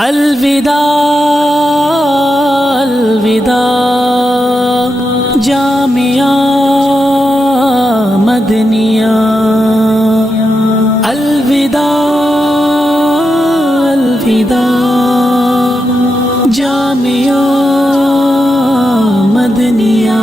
الوداع الوداع جامعہ مدنیہ، الوداع الوداع جامعہ مدنیہ،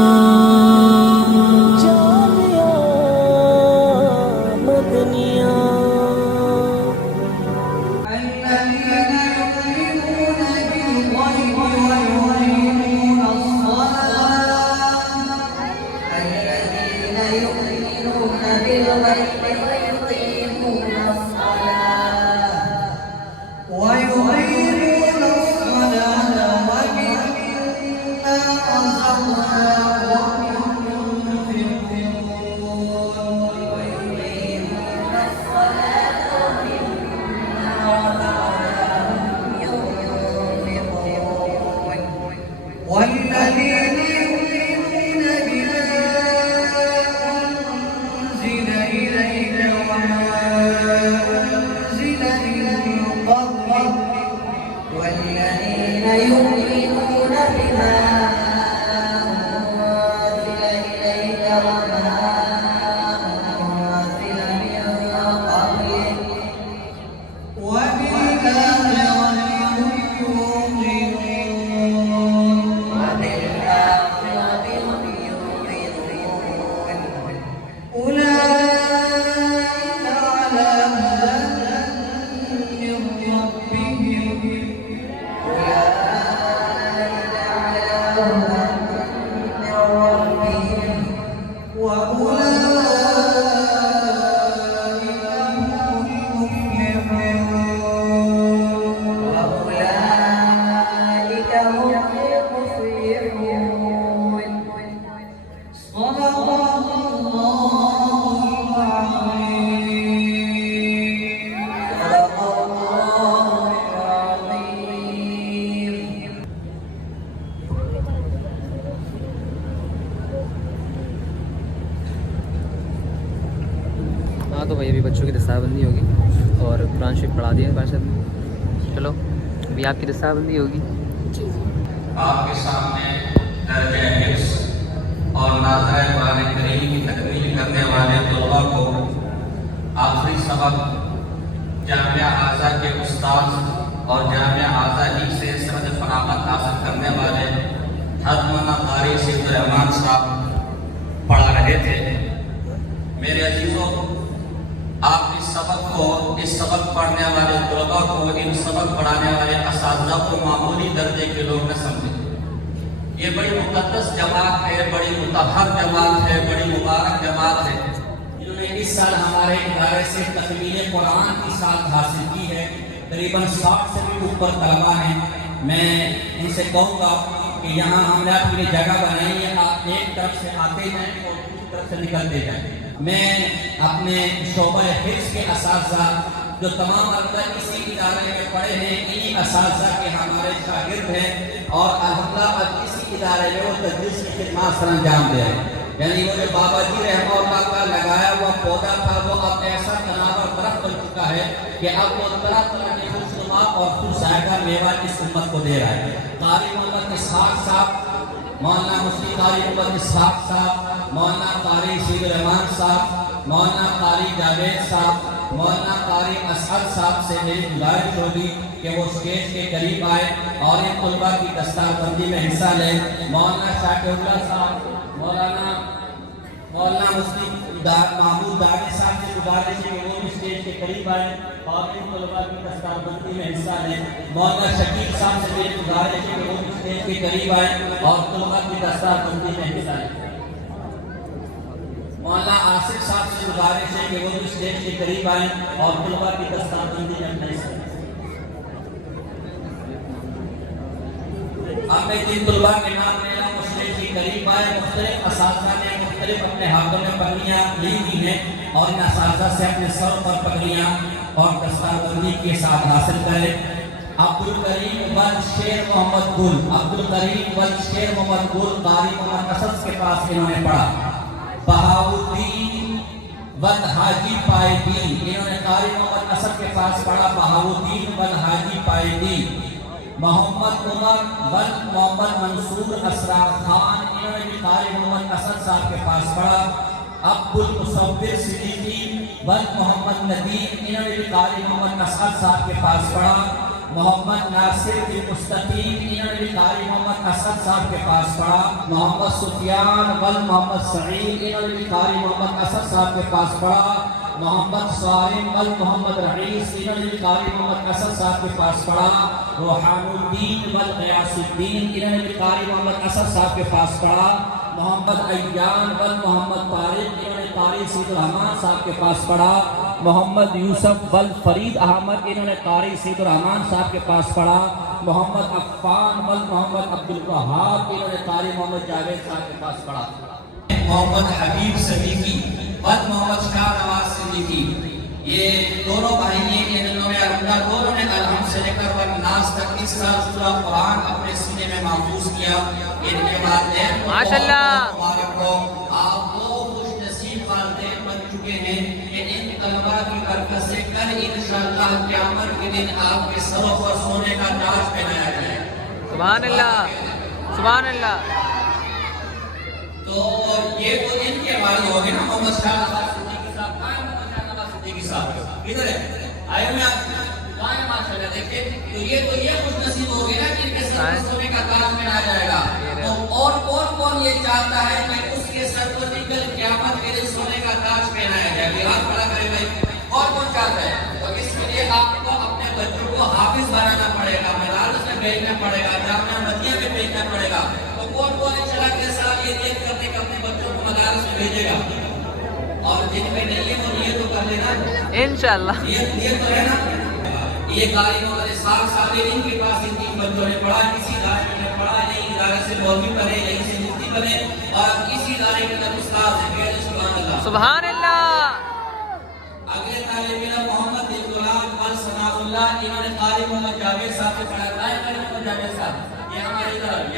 تو بھائی ابھی بچوں کی دستار بندی ہوگی اور قرآن شریف پڑھا دیا بھائی صاحب نے. چلو ابھی آپ کی دستار بندی ہوگی. آپ کے سامنے درجہ حفظ اور ناظرہ قرآن کریم کی تکمیل کرنے والے طلباء کو آخری سبق جامعہ اعظہ کے استاذ اور جامعہ اعظہ ہی سے سند فراغت حاصل کرنے والے حضرت مولانا قاری سید الرحمان صاحب پڑھا رہے تھے. میرے عزیزوں، آپ اس سبق پڑھنے والے طلباء کو، ان سبق پڑھانے والے اساتذہ کو معمولی درجے کے لوگ نہ سمجھیں. یہ بڑی مقدس جماعت ہے، بڑی مطہر جماعت ہے، بڑی مبارک جماعت ہے. انہوں نے اس سال ہمارے ادارے سے تکمیل قرآن کی سال حاصل کی ہے. تقریباً 60 سے بھی اوپر طلباء ہیں. میں ان سے کہوں گا کہ یہاں ہم نے اپنی جگہ بنائی ہے، آپ ایک طرف سے آتے ہیں اور دوسری طرف سے نکلتے جائیں. میں اپنے شعبہ حفظ کے اساتذہ جو تمام الحمدللہ اسی ادارے میں پڑھے ہیں، انہی اساتذہ کے ہمارے شاگرد ہیں اور الحمدللہ اسی ادارے میں وہ تدریس کی خدمات سر انجام دے رہے ہیں. یعنی وہ جو بابا جی رحمہ اللہ کا لگایا ہوا پودا تھا وہ اب ایسا تناور درخت بن چکا ہے کہ اب وہ طرح طرح کی خوشنما اور خوش ذائقہ میوہ اس امت کو دے رہا ہے. قاری محمد اسحاق صاحب، مولانا مفتی قاری محمد اسحاق صاحب، مولانا قاری سید الرحمان صاحب، مولانا قاری جاوید صاحب، مولانا قاری اسعد صاحب سے میری گزارش ہوگی کہ وہ اسٹیج کے قریب آئے اور ان طلباء کی دستار بندی میں حصہ لیں. مولانا شاکر اللہ صاحب، مولانا مفتی محمود داڑی صاحب سے گزارش ہے کہ وہ اسٹیج کے قریب آئے اور ان طلباء کی دستار بندی میں حصہ لیں. مولانا شکیل صاحب سے میری گزارش ہے کہ وہ اسٹیج کے قریب آئے اور طلباء کی دستار بندی میں حصہ لیں. مولانا آصف صاحب سے گزارش ہے کہ وہ اسٹیج کے قریب آئیں اور طلباء کی دستار بندی میں اپنا حصہ لیں. اب میں جن طلباء کے نام لے رہا ہوں اسٹیج کے قریب آئے. مختلف اساتذہ نے مختلف اپنے ہاتھوں میں پگڑیاں لی ہوئی ہیں اور ان اساتذہ سے اپنے سر پر پگڑیاں اور دستار بندی کے ساتھ حاصل کریں. عبدالکریم ول شیر محمد گل، عبدالکریم ول شیر محمد گل قاری محمد اسد کے پاس انہوں نے پڑھا. بہاؤالدین ول حاجی پائے دین، انہوں نے قاری محمد اسد کے پاس پڑھا. بہاؤالدین ول حاجی پائے دین. محمد عمر بن محمد منصور اسرار خان انہوں نے بھی قاری محمد اسد صاحب کے پاس پڑھا. عبد المصور صدیقی بن محمد ندیم انہوں نے بھی قاری محمد اسد صاحب کے پاس پڑھا. محمد ناصر بن مستقیم انہوں نے بھی قاری محمد اسد صاحب کے پاس پڑھا. محمد سفیان بن محمد سعید انہوں نے بھی قاری محمد اسد صاحب کے پاس پڑھا. محمد صارم بن محمد رئیس انہوں نے بھی قاری محمد اسد صاحب کے پاس پڑھا. روحان الدین بن غیاث الدین انہوں نے بھی قاری محمد اسد صاحب کے پاس پڑھا. محمد ایان بن محمد طارق انہوں نے قاری سید الرحمان صاحب کے پاس پڑھا. محمد یوسف بن فرید احمد انہوں نے قاری سید الرحمان صاحب کے پاس پڑھا. محمد عفان بن محمد عبد الوہاب انہوں نے قاری محمد جاوید صاحب کے پاس پڑھا. محمد حبیب صدیقی بن محمد شاہ نواز صدیقی یہ دونوں بھائی انہوں نے دونوں نے الحمد سے لے کر والناس تک اس سال سورہ قرآن اپنے سینے میں محفوظ کیا. ان کے والدین ماشاءاللہ مبارک ہو. آپ دو خوش نصیب والدین بن چکے ہیں کہ ان طلباء کی برکت سے کل انشاءاللہ قیامت کے دن آپ کے سروں پر سونے کا تاج پہنایا جائے. سبحان اللہ سبحان اللہ. تو یہ تو ان کے والد ہو گئے نا محمد شاہ نواز صدیقی صاحب. کہاں ہے محمد شاہ نواز صدیقی صاحب؟ ادھر ہے آئے میں آپ کہاں ہے ماشاءاللہ دیکھیں. تو یہ خوش نصیب ہو گئے نا کہ ان کے سر پر سونے کا تاج پہنایا جائے گا. تو اور کون یہ چاہتا ہے کہ اس کے سر پر نکل قیامت کے دن سونے کا تاج پہنایا جائے گا؟ ہاتھ کھڑا کرے بھائی. کون چاہتا ہے؟ تو اس کے لیے آپ کو اپنے بچوں کو حافظ بنانا پڑے گا, مدارس میں بھیجنا پڑے گا, جامعہ مدینہ میں بھیجنا پڑے گا. تو کون انشاءاللہ کے ساتھ یہ نیت کرنے کا اپنے بچوں کو مدارس میں بھیجے گا؟ اور جن میں نہیں ہے وہ نیت تو کر لینا انشاءاللہ. نیت تو ہے نا. یہ قاری محمد اسحاق صاحب ان کے پاس ان تین بچوں نے پڑھا. کسی ادارے میں پڑھا نہیں, ادارے سے مولوی بنے, یہیں سے مفتی بنے اور اسی ادارے کے اندر استاد ہیں. سبحان اللہ سبحان اللہ. اگلے طالب علم محمد غلام بن ثناء اللہ انہوں نے قاری محمد جاوید صاحب سے پڑھا. قاری محمد جاوید صاحب یہ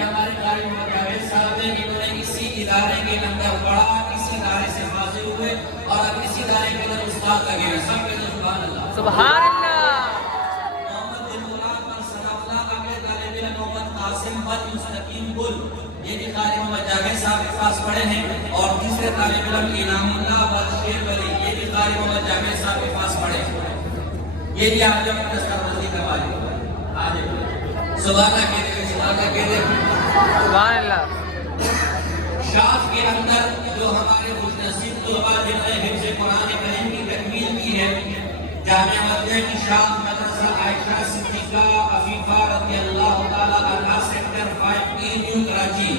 ہمارے قاری محمد جاوید صاحب نے انہوں نے اسی ادارے کے اندر پڑھا, اسی ادارے سے حاضر ہوئے اور اب اسی ادارے کے اندر استاد لگے ہیں. سب کے سبحان اللہ سبحان اللہ. محمد غلام بن ثناء اللہ اگلے طالب علم محمد قاسم بن مستقیم گل یہ بھی قاری محمد جاوید صاحب کے پاس پڑھے ہیں. اور تیسرے طالب علم انعام اللہ بن شیر ولی یہ بھی قاری محمد جاوید صاحب کے پاس پڑھے. یہ بھی آج ہم دستار بندی کروا دیں. آج سبحان اللہ کہتے ہیں, سبحان اللہ کہتے ہیں. سبحان اللہ. شاخ کے اندر جو ہمارے خوش نصیب طلباء جنہوں نے حفظ قرآن کریم کی تکمیل کی ہے, جامعہ مدینہ کی شاخ مدرسہ عائشہ صدیقہ عفیفہ رضی اللہ تعالیٰ عنہا سیکٹر 5 نیو کراچی.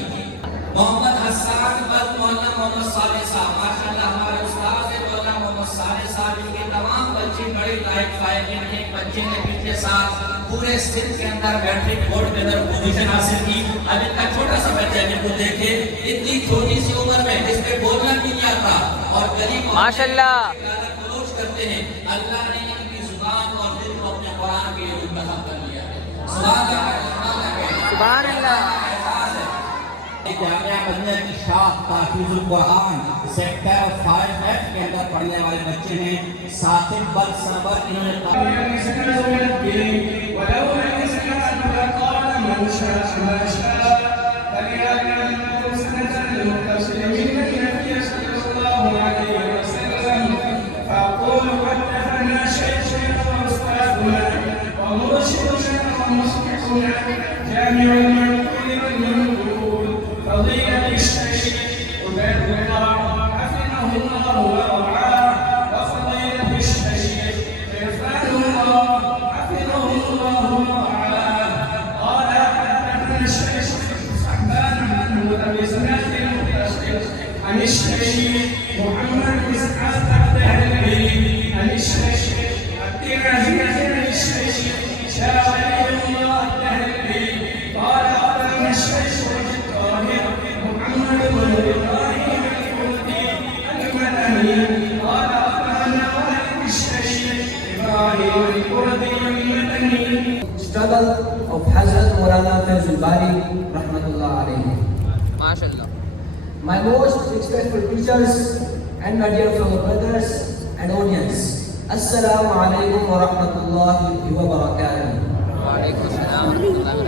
محمد حسان بن مولانا محمد صالح صاحب ماشاءاللہ ہمارے استاد ہیں. مولانا محمد صالح صاحب ان کے تمام بچے بڑے لائق فائق ہیں. ایک بچے نے پچھلے سال پورے سندھ کے اندر میٹرک بورڈ کے اندر پوزیشن حاصل کی. اب ان کا چھوٹا سا بچہ ہے, کو دیکھے اتنی چھوٹی سی عمر میں جس پہ بولنا بھی نہیں آتا اور غریب ماشاءاللہ خلوص کرتے ہیں. اللہ نے ان کی زبان اور دل کو اپنے قرآن کے لیے منتخب کر لیا ہے. سبحان اللہ سبحان اللہ. جامعہ مدینہ کی شاخ تحفیظ القرآن سیکٹر 5F کے اندر پڑھنے والے بچے ہیں. ثاقب بن صبر انہوں نے struggle of Hazrat Maulana Faiz al-Bari rahmatullah alayhi. MashaAllah. My most respectful teachers and my dear fellow brothers and audience, Assalamu alaikum wa rahmatullahi wa barakatuh. Wa alaikum assalam wa rahmatullahi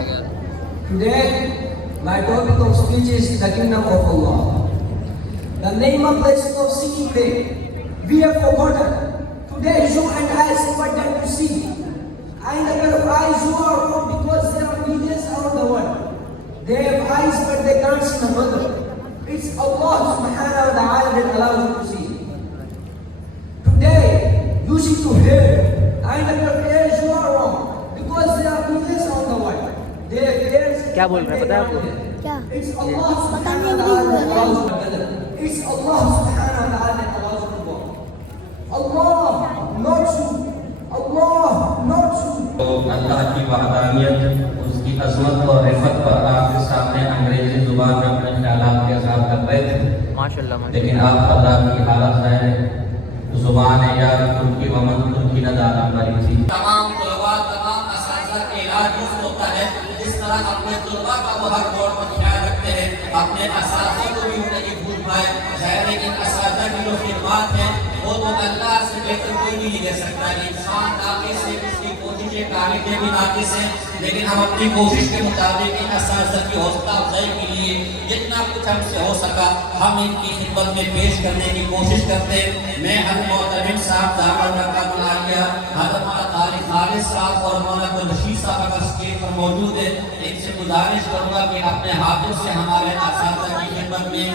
Today, my topic of speech is the kingdom of Allah. The name of places of seeking day. We have forgotten. Today, you and I is important to see. And their eyes who are wrong because there are millions around the world. They have eyes but they can't see the mother. It's Allah subhanahu wa ta'ala that allows you to see. Today, you see to hear. And their ears who are wrong because there are millions around the world. Their ears. क्या बोल रहे हैं पता है आपको? क्या It's Allah पता subhanahu नहीं wa ta'ala अंग्रेजी that में allows you to hear. It's Allah subhanahu wa ta'ala that allows you to walk. Allah, not you. Allah, not you. तो अल्लाह की वहदानियत, उसकी अज़मत और रिफ़त पर आपके सामने अंग्रेजी ज़ुबान में अपने ख्यालात के साथ कर रहे थे, माशाल्लाह लेकिन आप अल्लाह की हालत है ज़ुबान यार तुर्की वमन तुर्की न दाना वाली थी। तमाम तलबा तमाम असातिज़ा के इलाज मुफ्त होता है। इस तरह अपने तलबा का वो हर दौर में ख्याल रखते हैं, अपने असातिज़ा को भी नहीं भूल पाए। ज़ाहिर है कि असातिज़ा की जो खिदमत है वो तो अल्लाह से बेहतर कोई नहीं दे सकता। इंसान नाक़िस से इसकी कोशिशें काबिलें भी नाक़िस हैं, लेकिन हम अपनी कोशिश के मुताबिक इन असातिज़ा की हौसला अफजाई के लिए जितना कुछ हमसे हो सका हम इनकी खिदमत में पेश करने की कोशिश करते हैं। मैं हज़रत मोहतरम साहब दामद बरकत आलिया, हज़रत मौलाना तारिक खालिद साहब और मौलाना अब्दुल रशीद साहब अगर स्टेज पर मौजूद है, इनसे गुजारिश करूँगा कि अपने हाथों से हमारे असातिज़ा की खिदमत में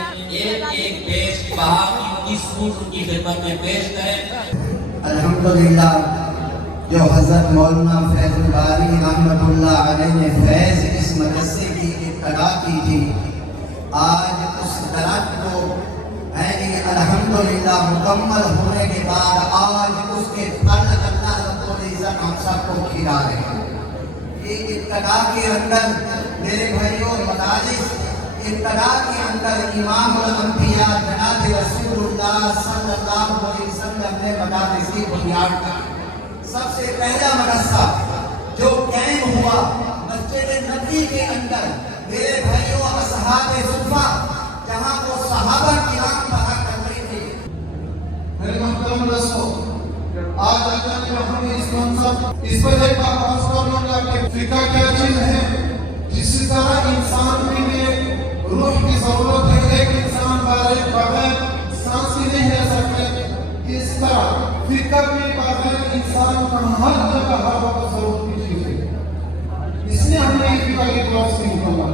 एक पेश बहा की सूट उनकी खिदमत में पेश करें। अल्हम्दुलिल्लाह, जो हज़रत मौलाना फैज़ुल बारी रहमतुल्लाह अलैह ने फैज़ इस मदरसे की इब्तिदा की थी, आज उस दरख्त को अल्हम्दुलिल्लाह मुकम्मल होने के बाद आज उसके फल अल्लाह रब्बुल इज़्ज़त हम सबको खिला रहे हैं। ये इब्तिदा के अंदर मेरे भाइयों मदारिस, इब्तिदा के अंदर इमामुल अंबिया जनाब रसूलुल्लाह सल्लल्लाहु अलैहि वसल्लम ने मदारिस की बुनियाद की। सबसे पहला मदरसा जो कायम हुआ मस्जिद नबी के अंदर, मेरे भाइयों असहाबे सुफ़ा, जहाँ वो सहाबा किराम पढ़ा करते थे। मेरे मोहतरम दोस्तों, आज अगर हम इस मंसब इस पर एक बात अर्ज कर लूँगा कि फिक्र क्या चीज़ है। जिस तरह इंसान के लिए रूह की जरूरत है, एक इंसान बगैर सांस ही नहीं रह सकते, इस तरह फिक्र भी बगैर इंसान का हर जगह हर वक्त जरूरत की चीज़ है। इसलिए हमने एक फिक्र की क्लास नहीं खोला।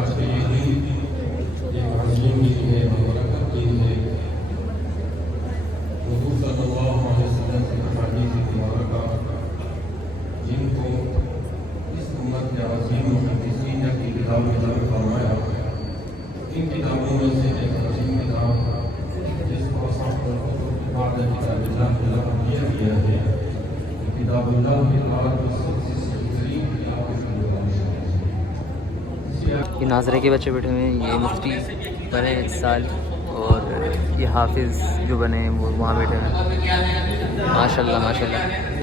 आज के ये दिन एक अजीम दिन है, बरकत दिन है। हुज़ूर सल्लल्लाहु अलैहि वसल्लम की अहादीस मुबारका जिनको इस उम्मत के अज़ीम मुहद्दिसीन ने अपनी किताब में दर्ज फरमाया, इन किताबों में से एक अजीम किताब जिसको बाद किताब किया गया है, किताबुल्लाह ये नाजरे के बच्चे बैठे हुए हैं, ये मुफ्ती बने इस साल, और ये हाफिज़ जो बने हैं वो वहाँ बैठे हुए हैं। माशाल्लाह माशाल्लाह।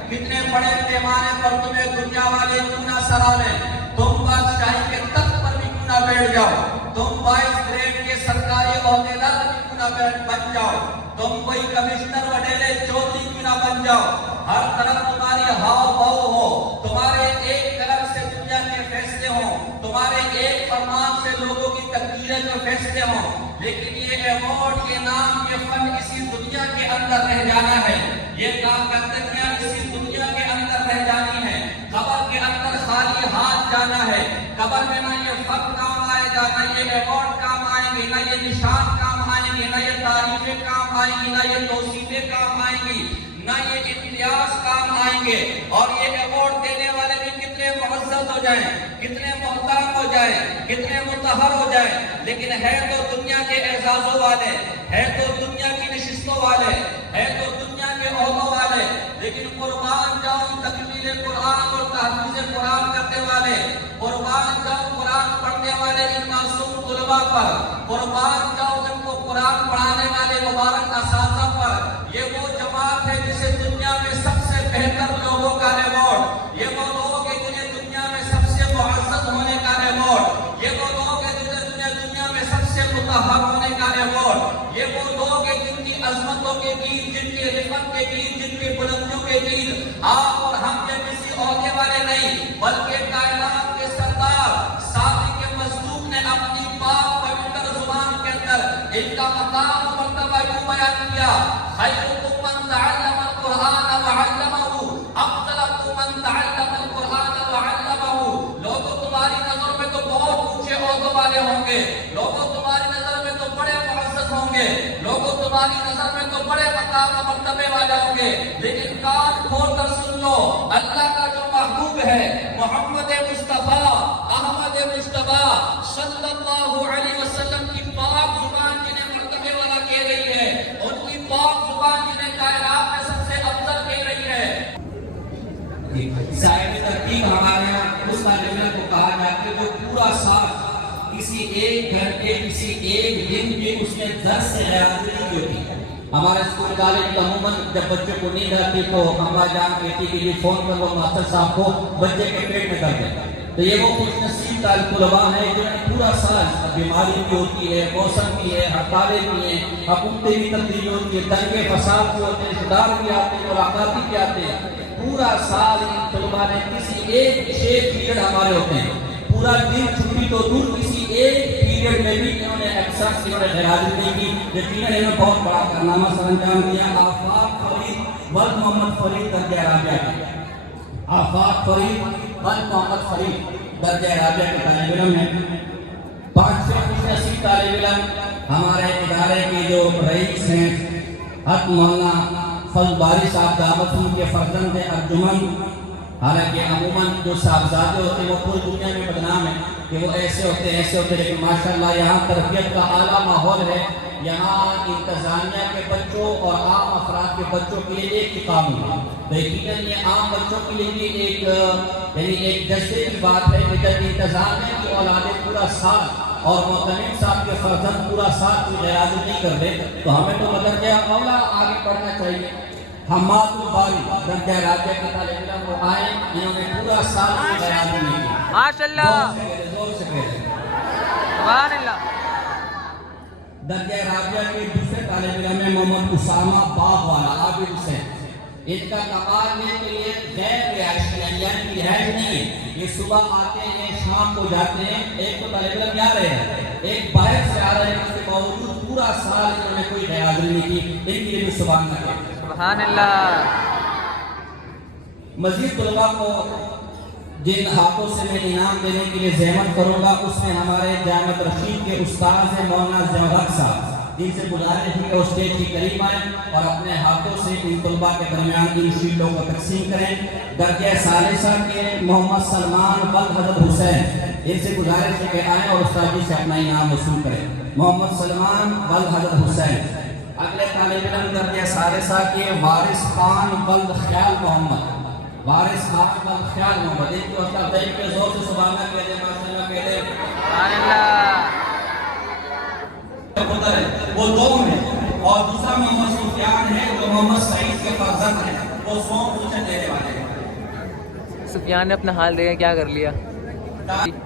कितने बड़े पैमाने पर तुम्हें दुनिया वाले क्यों ना सराहे, तुम बादशाही के तख्त पर भी क्यों ना बैठ जाओ, तुम 22 ग्रेड के सरकारी ओहदेदार भी क्यों ना बन जाओ, तुम कोई कमिश्नर वडेले चौधरी क्यों ना बन जाओ, हर तरफ तुम्हारी हाव भाव हो, तुम्हारे एक कलम से दुनिया के फैसले हो, तुम्हारे एक फरमान से लोगों की तकदीरें के फैसले हो, लेकिन ये अवार्ड के नाम के फन इसी दुनिया के अंदर रह जाना है, ये कारकर्दगियां इसी दुनिया के अंदर रह जानी है। कब्र के अंदर खाली हाथ जाना है। कब्र में ना ये फन काम आएगा, ना ये अवार्ड काम आएंगे, ना ये निशान काम आएंगे, ना ये तारीफें काम आएंगी, ना ये तौसीफें काम आएंगी, ना ये इम्तियाज काम आएंगे। और ये अवार्ड देने वाले भी कितने मुअज़्ज़ज़ हो जाएं, कितने मोहतरम हो जाएं, कितने मुतहर हो जाएं, लेकिन है तो दुनिया के एजाजों वाले, है तो दुनिया की नशिस्तों वाले, है तो दुनिया के ओहदों वाले, लेकिन कुर्बान जाओ तकमील कुरान और तहफ़ीज़ कुरान करने वाले, कुर्बान जाओ कुरान पढ़ने वाले इन मासूम तुलबा पर, कुर्बान जाओ इनको कुरान पढ़ाने वाले मुबारक असातिज़ा पर। ये वो जमात है जिसे दुनिया में सबसे बेहतर लोगों का रिवॉर्ड, ये वो लोग हैं जिन्हें दुनिया में सबसे मुअज़्ज़ज़ होने का रिवॉर्ड, ये वो लोग हैं जिन्हें दुनिया में सबसे मुतहर होने का रिवॉर्ड, ये वो लोग हैं जिनकी अज़मतों के गीत, जिनकी रिफ़त के गीत, जिनकी बुलंदियों के गीत आप और हम किसी ओहदे वाले नहीं, बल्कि कायनात किया, खैरुकुम मन तअल्लम अल-कुरआन व अल्लमहु, अफदलुकुम मन तअल्लम अल-कुरआन व अल्लमहु। लोगों तुम्हारी नजर में तो बहुत ऊंचे ओहदे वाले होंगे, लोगों तुम्हारी नजर में तो बड़े मुअज़्ज़ज़ होंगे, लोगों तुम्हारी नजर में तो बड़े मकाम व मर्तबे वाले होंगे, लेकिन कान खोल कर सुन लो, अल्लाह का जो महबूब है मोहम्मद मुस्तफा अहमद मुस्तफा सल्लल्लाहु अलैहि वसल्लम की पाक जुबान जिन्हें मर्तबे वाला कह रही है, उनकी पाक जुबान जिन्हें कायनात में सबसे अफजल कह रही है। साहिब तरकीब हमारे यहाँ उस तालिब को कहा जाता है जो पूरा साल किसी एक घंटे किसी एक दिन की उसने 10 से हाजिरी की होती है। हमारे स्कूल कॉलेज में अमूमन जब बच्चे को नींद आती तो अम्मा जान कहती कि ये फोन कर लो मास्टर साहब को, बच्चे के पेट में दर्द है। तो ये वो कुछ नसीब तालिबुलमा है जिन्हें पूरा साल बीमारी भी होती है, मौसम भी है, हड़तालें भी हैं, हुकूमतें भी तब्दील होती है, दंगे फसाद भी होते हैं, रिश्तेदार भी आते हैं, मुलाकात भी आते हैं। पूरा साल इन तलबा ने किसी एक विशेष पीरियड हमारे होते हैं, पूरा दिन छुट्टी तो दूर किसी एक पीरियड में भी इन्होंने अक्सर हाजिरी नहीं की। यकीनन इन्होंने बहुत बड़ा कारनामा सरअंजाम दिया। आफाक फरीद वल मोहम्मद फरीद दर्जा राबिया के, आफाक फरीद वल मोहम्मद फरीद दर्जा राबिया के तालिब इल्म हैं। 580 तालिब इल्म हमारे इदारे के जो रईस हैं हक मौलाना फजल बारी साहब दामत उनके फर्जंद अर्जुमन। हालांकि अमूमन जो साहबजादे होते हैं वो पूरी दुनिया में बदनाम है कि वो ऐसे होते लेकिन माशाल्लाह यहाँ तरबियत का आला माहौल है। यहाँ इंतजामिया के बच्चों और आम अफराद के बच्चों के लिए एक ही कानून है। तो यकीनन ये आम बच्चों के लिए भी एक जज्बे की बात है कि जब इंतजाम है कि औलादे पूरा साल और मोहतमिम साहब के फर्जंद पूरा साल की गैराजी नहीं कर दे तो हमें तो मतलब क्या औला आगे बढ़ना चाहिए। हमादुल बारी दर्जा राबिया के तालिब इल्म वो आए, इन्होंने पूरा साल की गैराजी नहीं की। माशाल्लाह सुभान अल्लाह। दर्जा राबिया के दूसरे तालिब इल्म में मोहम्मद उसामा बाग वाला आबिद हुसैन। इनका कमाल है कि ये गैर रिहायशी की रिहायश नहीं है, ये सुबह आते हैं शाम को जाते हैं। एक तो तालिब इल्म यहाँ रहे हैं, एक बाहर से आ रहे हैं, उसके बावजूद पूरा साल इन्होंने कोई हाजिरी नहीं की। इनके लिए भी सुभान अल्लाह। सुभान अल्लाह। मजीद तलबा को जिन हाथों से मैं इनाम देने के लिए जहमत करूँगा उसमें हमारे जामिया रशीद के उस्ताद हैं मौलाना ज़ियाउल साहब, जिनसे गुजारिश है कि वो स्टेज के करीब आएँ और अपने हाथों से इन तलबा के दरमियान इन शील्डों को तकसीम करें। दर्जा सालिसा के मोहम्मद सलमान वल हज़रत हुसैन, इनसे गुजारिश है कि आएँ और उस्ताद जी से अपना इनाम वसूल करें। मोहम्मद सलमान वल हज़रत हुसैन। अगले तालिब इल्म दर्जा सालिसा के वारिस खान वल ख्याल मोहम्मद, वारिस खान वल ख्याल मोहम्मद। इनके उस्ताद देख के जोर से सुभान अल्लाह कह दे, माशाअल्लाह कह दे, सुभान अल्लाह। वो दो हैं और दूसरा मोहम्मद सुफियान है जो मोहम्मद सईद के फर्जंद हैं, वो 100 पूछे देने वाले हैं। सुफियान ने अपना हाल देखा क्या कर लिया।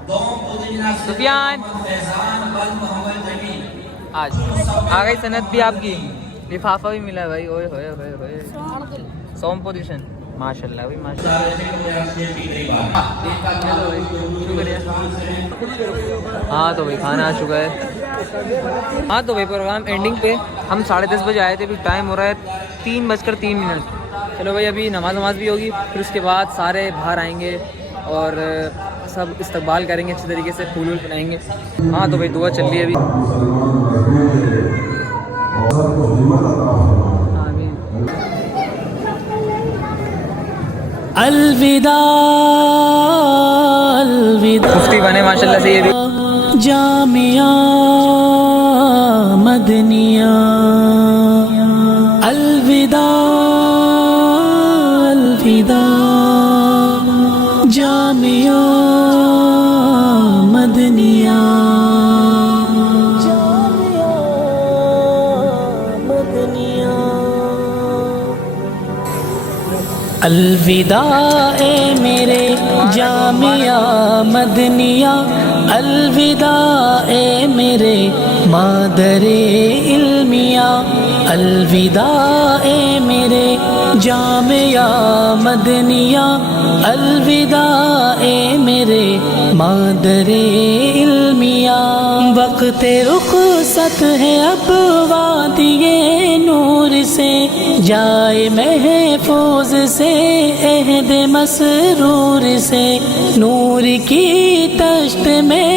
दो पुदीना सुफियान फैजान वल मोहम्मद जमील। आज आ गई सनद भी आपकी, लिफाफा भी मिला भाई। ओए होए होए होए 100 पोजीशन माशाल्लाह भाई माशाल्लाह। हाँ तो भाई खाना आ चुका है। हाँ तो भाई प्रोग्राम एंडिंग पे हम 10:30 बजे आए थे, अभी टाइम हो रहा है 3:03। चलो भाई अभी नमाज भी होगी, फिर उसके बाद सारे बाहर आएंगे और सब इस्तकबाल करेंगे अच्छे तरीके से, फूल वूल बनाएंगे। हाँ तो भाई दुआ चल रही है अभी। आमीन। अलविदा अलविदा। मुफ्ती बने माशाल्लाह से ये भी। जामिया मदनिया अलविदा अलविदा। जामिया मदनिया जामिया मदनिया। अलविदा ए मेरे जामिया मदनिया, अलविदा ए मेरे मादरे इल्मिया, अलविदा ए मेरे जामिया मदनिया, अलविदा ए मेरे मादरे इल्मिया। वक्त रुख خلوت ہے اب وادی نور سے، جائے محفوظ سے عہد مسرور سے، نور کی تشت میں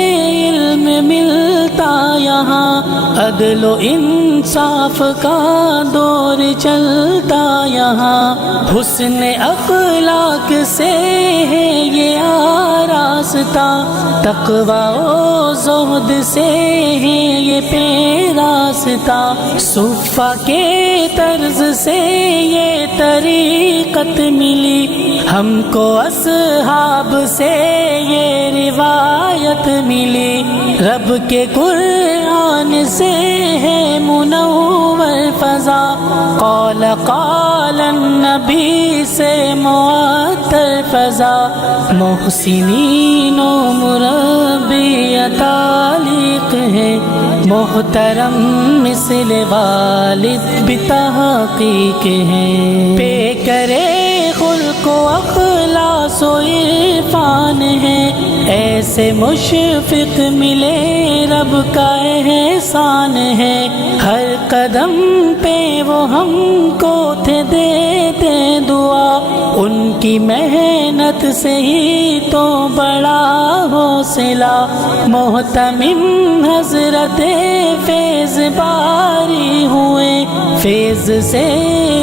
علم ملتا یہاں، عدل و انصاف کا دور چلتا یہاں، حسن اخلاق سے ہے یہ آراستہ، تقوی و زہد سے ہے یہ پیراستہ، صفہ کے طرز سے یہ طریقت ملی، ہم کو اصحاب سے یہ روایت ملی، رب کے قرآن سے ہے منور فضا، قال النبی سے معطر فضا، محسنین و مربی تعلیق ہے، محترم مثل والد بتحقیق ہے، پہ کرے خلق و اخلاص و عرفان ہے، ایسے مشفق ملے رب کا احسان ہے، ہر قدم پہ وہ ہم کو تھے دیتے دعا، ان کی محنت سے ہی تو بڑا حوصلہ، محتمم حضرت فیض باری ہوئے، فیض سے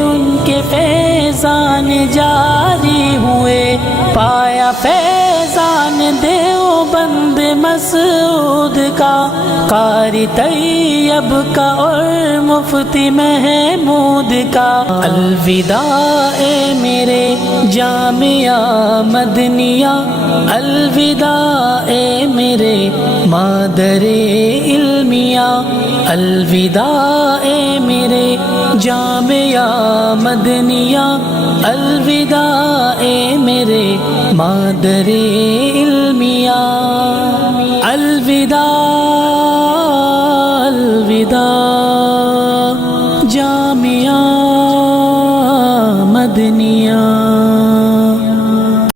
ان کے فیضان جاری ہوئے، پایا فیضان دیوبند مسعود کا، قاری طیب کا اور مفتی محمود کا، الوداع اے میرے جامعہ مدنیہ، الوداع اے میرے مادر علمیہ، الوداع اے میرے جامعہ مدنیہ، الوداع اے میرے مادر علمیہ، الوداع الوداع جامعہ مدنیہ۔